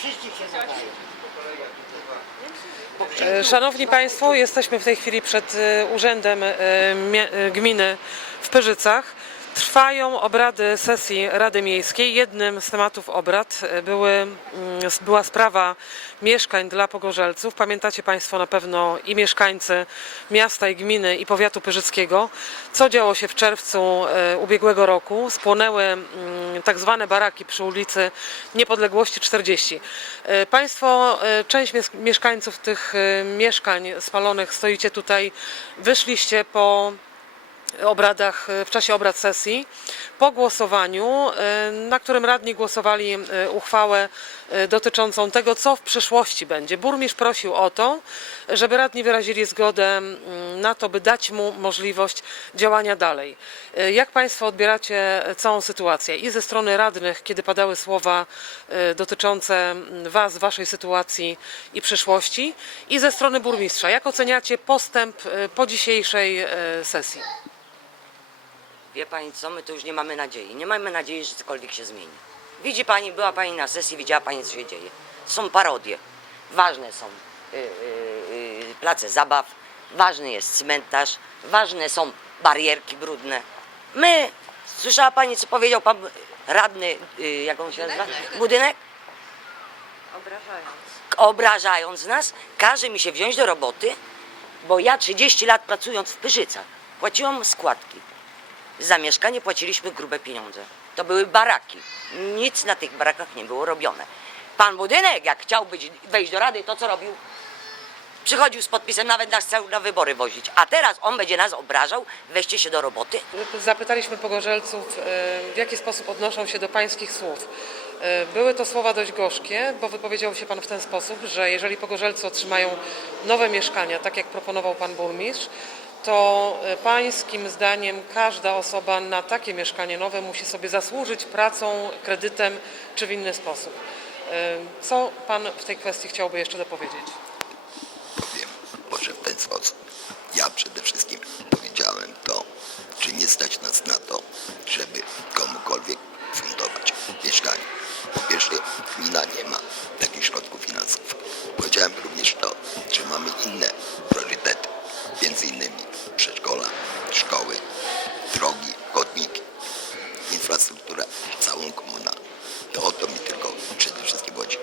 się nadają. E, Szanowni Państwo, jesteśmy w tej chwili przed e, Urzędem e, Gminy w Pyrzycach. Trwają obrady sesji Rady Miejskiej. Jednym z tematów obrad e, były, mm, była sprawa mieszkań dla pogorzelców. Pamiętacie Państwo na pewno i mieszkańcy miasta i gminy i powiatu pyrzyckiego, co działo się w czerwcu e, ubiegłego roku. Spłonęły mm, tak zwane baraki przy ulicy Niepodległości 40. E, Państwo, część mies- mieszkańców tych mieszkań spalonych stoicie tutaj, wyszliście po obradach, e, w czasie obrad sesji, po głosowaniu, e, na którym radni głosowali e, uchwałę dotyczącą tego, co w przyszłości będzie. Burmistrz prosił o to, żeby radni wyrazili zgodę na to, by dać mu możliwość działania dalej. Jak Państwo odbieracie całą sytuację i ze strony radnych, kiedy padały słowa dotyczące Was, Waszej sytuacji i przyszłości, i ze strony burmistrza. Jak oceniacie postęp po dzisiejszej sesji? Wie pani co, my to już nie mamy nadziei. Nie mamy nadziei, że cokolwiek się zmieni. Widzi pani, była pani na sesji, widziała pani, co się dzieje. Są parodie. Ważne są y, y, y, place zabaw, ważny jest cmentarz, ważne są barierki brudne. My, słyszała pani, co powiedział pan radny, y, jak on się nazywa? Budynek? Obrażając. obrażając nas, każe mi się wziąć do roboty, bo ja 30 lat pracując w Pyrzycach płaciłam składki. Za mieszkanie płaciliśmy grube pieniądze. To były baraki. Nic na tych barakach nie było robione. Pan Budynek, jak chciał być, wejść do rady, to co robił? Przychodził z podpisem, nawet nas chciał na wybory wozić. A teraz on będzie nas obrażał, weźcie się do roboty. Zapytaliśmy pogorzelców, e, w jaki sposób odnoszą się do pańskich słów. E, Były to słowa dość gorzkie, bo wypowiedział się pan w ten sposób, że jeżeli pogorzelcy otrzymają nowe mieszkania, tak jak proponował pan burmistrz, to e, pańskim zdaniem każda osoba na takie mieszkanie nowe musi sobie zasłużyć pracą, kredytem czy w inny sposób. E, Co pan w tej kwestii chciałby jeszcze dopowiedzieć? powiem może w ten sposób. Ja przede wszystkim powiedziałem to, że nie stać nas na to, żeby komukolwiek fundować mieszkanie. Po pierwsze, gmina nie ma takich środków finansowych. Powiedziałem również to, że mamy inne priorytety, między innymi przedszkola, szkoły, drogi, chodniki, infrastrukturę całą komunalną. To o to mi tylko przede wszystkim chodzi.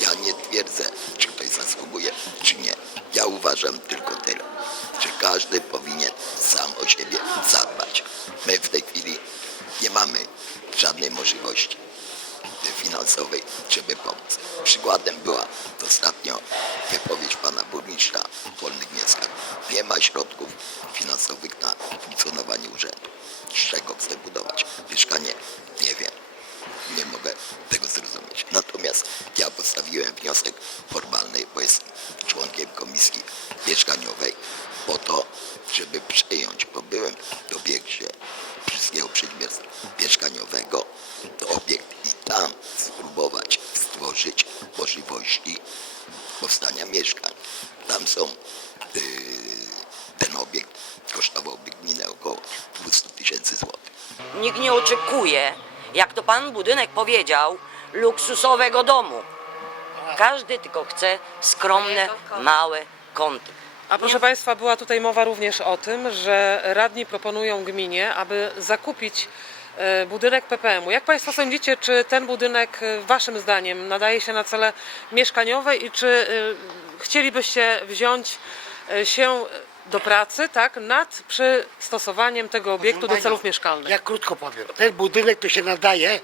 Ja nie twierdzę, czy ktoś zasługuje, czy nie. Ja uważam tylko tyle, że każdy powinien sam o siebie zadbać. My w tej chwili nie mamy żadnej możliwości finansowej, żeby pomóc. Przykładem była ostatnio wypowiedź pana burmistrza Wolnych Mieszkań. Nie ma środków finansowych na funkcjonowanie urzędu. Z czego chce budować mieszkanie? Nie wiem. Nie mogę tego zrozumieć. Natomiast ja postawiłem wniosek formalny, bo jestem członkiem komisji mieszkaniowej, po to, żeby przejąć, bo byłem w obiekcie wszystkiego przedsiębiorstwa mieszkaniowego, to obiekt i tam spróbować stworzyć możliwości powstania mieszkań. Tam są, yy, ten obiekt kosztowałby gminę około 200 tysięcy złotych. Nikt nie oczekuje, jak to pan Budynek powiedział, luksusowego domu. Każdy tylko chce skromne, małe kąty. A proszę Państwa, była tutaj mowa również o tym, że radni proponują gminie, aby zakupić e, budynek PPM-u. Jak Państwo sądzicie, czy ten budynek e, Waszym zdaniem nadaje się na cele mieszkaniowe i czy e, chcielibyście wzjąć e, się do pracy tak, nad przystosowaniem tego obiektu do celów mieszkalnych? Ja krótko powiem. Ten budynek to się nadaje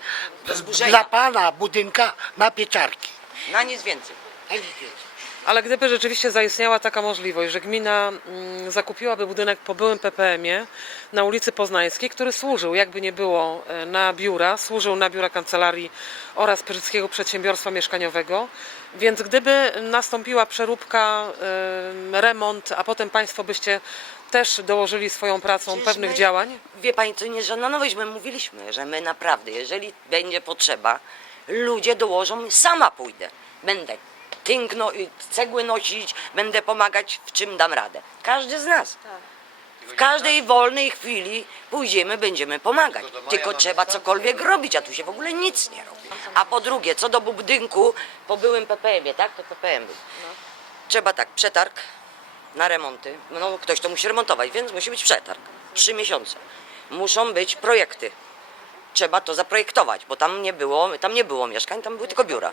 zburzenia. dla pana budynka na pieczarki. Na nic więcej. A nic więcej. Ale gdyby rzeczywiście zaistniała taka możliwość, że gmina mm, zakupiłaby budynek po byłym PPM-ie na ulicy Poznańskiej, który służył, jakby nie było, e, na biura, służył na biura kancelarii oraz Pyrzyckiego Przedsiębiorstwa Mieszkaniowego, więc gdyby nastąpiła przeróbka, remont, a potem Państwo byście też dołożyli swoją pracą Przecież pewnych my- działań, Wie pani, to nie żadna nowość. My mówiliśmy, że my naprawdę, jeżeli będzie potrzeba, ludzie dołożą, sama pójdę. Będę tynk, no, cegły nosić, będę pomagać, w czym dam radę. Każdy z nas. W każdej wolnej chwili pójdziemy, będziemy pomagać. Tylko trzeba cokolwiek robić, a tu się w ogóle nic nie robi. A po drugie, co do budynku, po byłym PPM-ie, tak? To PPM był. Trzeba tak, przetarg na remonty. No ktoś to musi remontować, więc musi być przetarg. Trzy miesiące. Muszą być projekty. Trzeba to zaprojektować, bo tam nie było, tam nie było mieszkań, tam były tylko biura.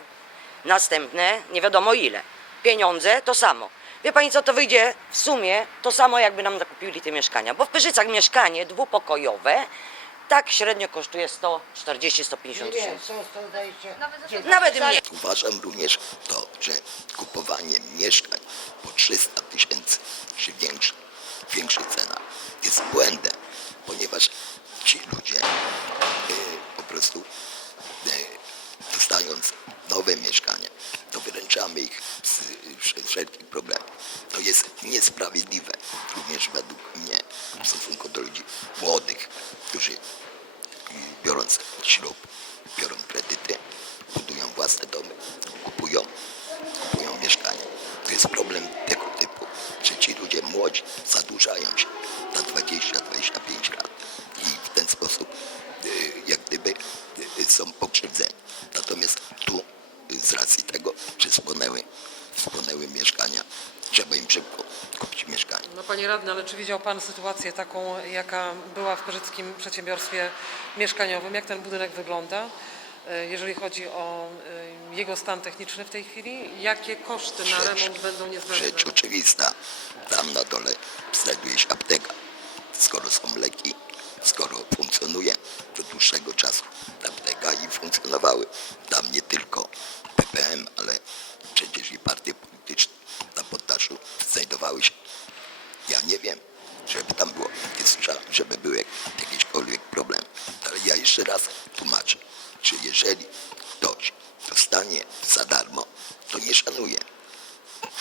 Następne, nie wiadomo ile. Pieniądze to samo. Wie pani co, to wyjdzie w sumie to samo, jakby nam zakupili te mieszkania. Bo w Pyrzycach mieszkanie dwupokojowe tak średnio kosztuje 140-150 tysięcy. są to zdaje się. Nawet mniej. Uważam również to, że kupowanie mieszkań po 300 tysięcy czy większy, większych cenach jest błędem, ponieważ ci ludzie y, po prostu nowe mieszkanie, to wyręczamy ich z, wszelkich problemów. To jest niesprawiedliwe również według mnie w stosunku do ludzi młodych, którzy biorąc ślub, biorą kredyty, budują własne domy, kupują, kupują mieszkania. To jest problem tego typu, że ci ludzie młodzi zadłużają się na 20-25 lat i w ten sposób y, jak gdyby y, są pokrzywdzeni. Natomiast tu y, z racji tego, że spłonęły, spłonęły mieszkania, trzeba im szybko kupić mieszkanie. No panie radny, ale czy widział pan sytuację taką, jaka była w Pyrzyckim Przedsiębiorstwie Mieszkaniowym? Jak ten budynek wygląda? E, Jeżeli chodzi o e, jego stan techniczny w tej chwili, jakie koszty na Rzecz- remont będą niezbędne? Rzecz oczywista. Tam na dole znajduje się apteka. Skoro są leki, skoro funkcjonuje do dłuższego czasu apteka i funkcjonowały tam nie tylko PPM, ale przecież i partie polityczne na poddaszu znajdowały się. Ja nie wiem, żeby tam było, słyszałem, żeby były jakiekolwiek problemy. Ale ja jeszcze raz tłumaczę, że jeżeli ktoś dostanie za darmo, to nie szanuje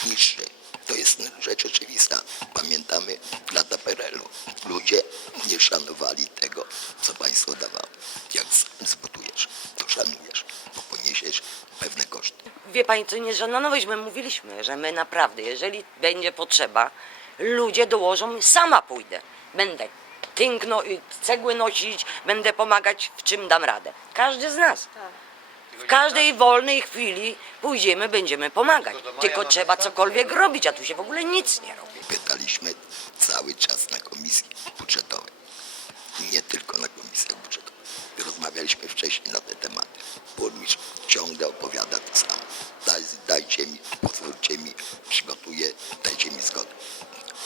niższy. To jest rzecz oczywista. Pamiętamy lata PRL-u. Ludzie nie szanowali tego, co państwo dawało. Jak zbudujesz, to szanujesz, bo poniesiesz pewne koszty. Wie pani co, nie żadnować, my mówiliśmy, że my naprawdę, jeżeli będzie potrzeba, ludzie dołożą, sama pójdę. Będę tynk no, y, cegły nosić, będę pomagać, w czym dam radę. Każdy z nas. W każdej wolnej chwili pójdziemy, będziemy pomagać. Tylko trzeba cokolwiek robić, a tu się w ogóle nic nie robi. Pytaliśmy cały czas na komisji budżetowej. Nie tylko na komisjach budżetowych. Rozmawialiśmy wcześniej na te tematy. Burmistrz ciągle opowiada to samo. Daj, dajcie mi, przygotuję, dajcie mi zgodę.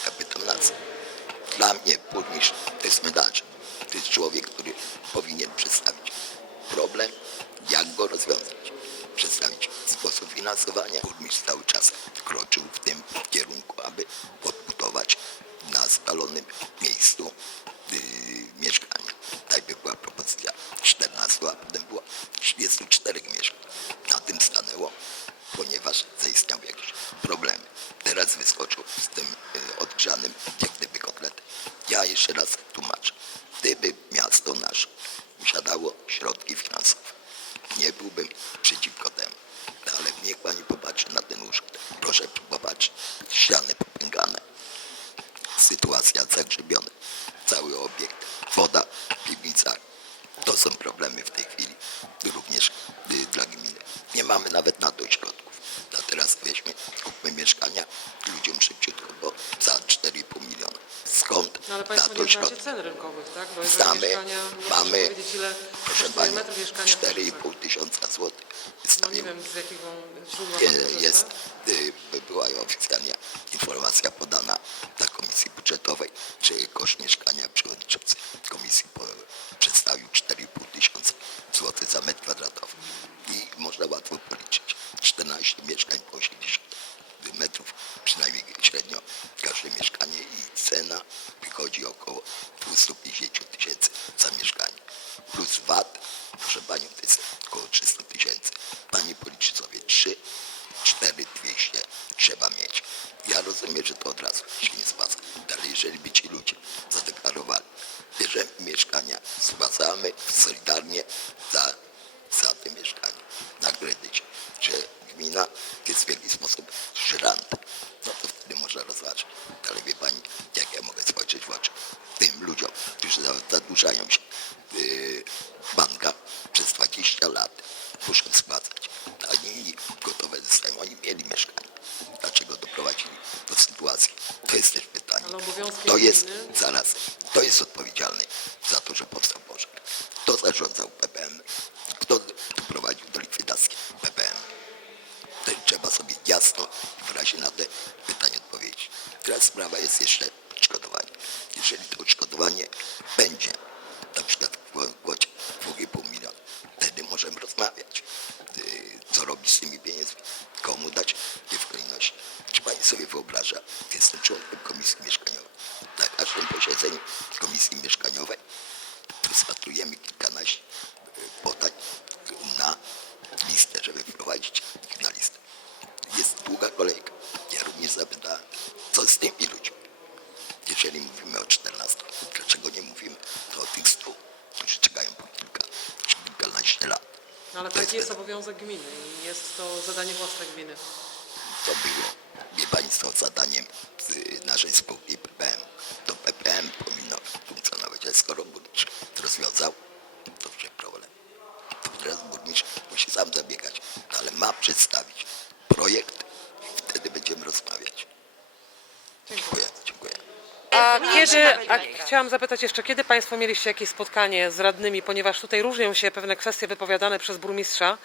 Ja pytam na co? Dla mnie burmistrz to jest medacz. To jest człowiek, który powinien przedstawić problem, jak go rozwiązać. Przedstawić sposób finansowania. Burmistrz cały czas kroczył w tym kierunku, aby odbudować na spalonym miejscu yy, mieszkania. Najpierw była propozycja 14, a potem była 34 mieszkań. Na tym stanęło, ponieważ zaistniały jakieś problemy. Teraz wyskoczył z tym yy, odgrzanym, jak gdyby kotletem. Ja jeszcze raz tłumaczę. Gdyby miasto nasze posiadało środki finansowe, nie byłbym przeciwko temu. Ale niech pani popatrzy na ten urząd. Proszę popatrzeć, ściany popękane, sytuacja zagrzebiona, cały obiekt, woda w piwnicach. To są problemy w tej chwili, również y, dla gminy. Nie mamy nawet na to środków. A teraz weźmy, kupmy mieszkania ludziom szybciutko, bo za 4,5 miliona. Skąd No ale na Państwo to nie znacie środki? cen rynkowych, tak? Bo jeżeli Znamy, mieszkania, mamy, powiedzieć, ile proszę kosztuje pani, metr mieszkania w Pyrzycach. 4,5 tysiąca złotych. No nie wiem, z jakiego źródła pan korzysta. jest, y, była oficjalnie informacja podana na Komisji Budżetowej, że koszt mieszkania przewodniczący Komisji po- przedstawił 4,5 patrzeć w tym ludziom, którzy zadłużają się yy, banka przez 20 lat, muszą spłacać, a inni gotowe zostają, oni mieli mieszkanie. Dlaczego doprowadzili do sytuacji? To jest też pytanie. To jest, zaraz, to jest odpowiedzialny za to, że powstał pożar. Kto zarządzał PPM? Kto doprowadził do likwidacji PPM? To trzeba sobie jasno w razie na te pytanie odpowiedzieć. Teraz sprawa jest jeszcze jeżeli to odszkodowanie będzie na przykład w kwocie 2,5 miliona, wtedy możemy rozmawiać, yy, co robić z tymi pieniędzmi, komu dać, nie w kolejności. Czy pani sobie wyobraża, jestem członkiem komisji mieszkaniowej. Na każdym posiedzeniu komisji mieszkaniowej rozpatrujemy kilkanaście yy, podań na listę, żeby wprowadzić ich na listę. Jest długa kolejka. Ja również zapytałem, co z tymi ludźmi? Jeżeli mówimy o 14, dlaczego nie mówimy o tych 100, którzy czekają po kilka czy kilkanaście lat? No, ale To taki jest obowiązek gminy i jest to zadanie własne gminy wie Państwo, zadaniem y, naszej spółki PPM. To PPM powinno funkcjonować, ale skoro burmistrz rozwiązał, to się problem. To teraz burmistrz musi sam zabiegać, ale ma przedstawić projekt i wtedy będziemy rozmawiać. Dziękuję, dziękuję. A chciałam zapytać jeszcze, kiedy Państwo mieliście jakieś spotkanie z radnymi, ponieważ tutaj różnią się pewne kwestie wypowiadane przez burmistrza,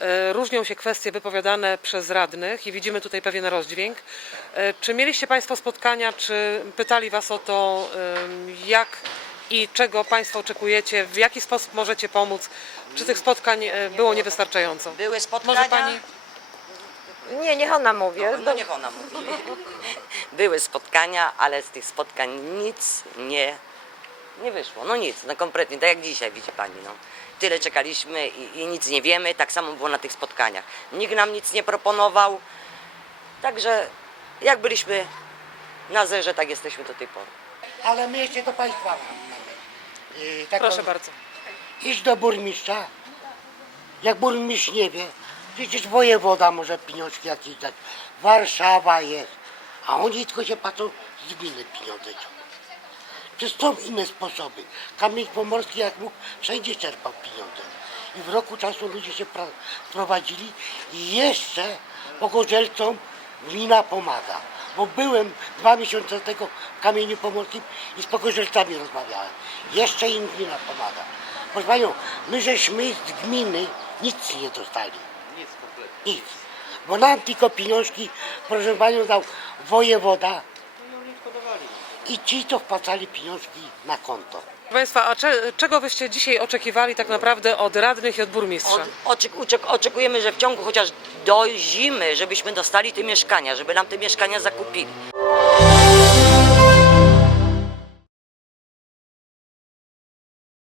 e, różnią się kwestie wypowiadane przez radnych i widzimy tutaj pewien rozdźwięk. E, Czy mieliście Państwo spotkania, czy pytali Was o to, em, jak i czego Państwo oczekujecie, w jaki sposób możecie pomóc? Czy tych spotkań e, było niewystarczająco? Były spotkania. Może Pani... Nie, niech ona mówi. No niech ona mówi. Były spotkania, ale z tych spotkań nic nie, nie wyszło. No nic, no kompletnie, tak jak dzisiaj widzi pani. No. Tyle czekaliśmy i, i nic nie wiemy, tak samo było na tych spotkaniach. Nikt nam nic nie proponował, także jak byliśmy na zerze, tak jesteśmy do tej pory. Ale my jeszcze do Państwa mamy. Taką- Proszę bardzo. Idź do burmistrza. Jak burmistrz nie wie, przecież wojewoda może pieniążki jakieś dać. Warszawa jest. A oni tylko się patrzą z gminy pieniądze ciągną. Przecież są inne sposoby. Kamień Pomorski jak mógł, wszędzie czerpał pieniądze. I w roku czasu ludzie się prowadzili i jeszcze pogorzelcom gmina pomaga. Bo byłem dwa miesiące tego w Kamieniu Pomorskim i z pogorzelcami rozmawiałem. Jeszcze im gmina pomaga. Proszę Panią, my żeśmy z gminy nic nie dostali. Nic. Bo nam tylko pieniążki, proszę Panią, dał wojewoda i ci to wpłacali pieniążki na konto. Proszę Państwa, a cze, czego Wyście dzisiaj oczekiwali tak naprawdę od radnych i od burmistrza? Od, oczek, oczekujemy, że w ciągu chociaż do zimy, żebyśmy dostali te mieszkania, żeby nam te mieszkania zakupili.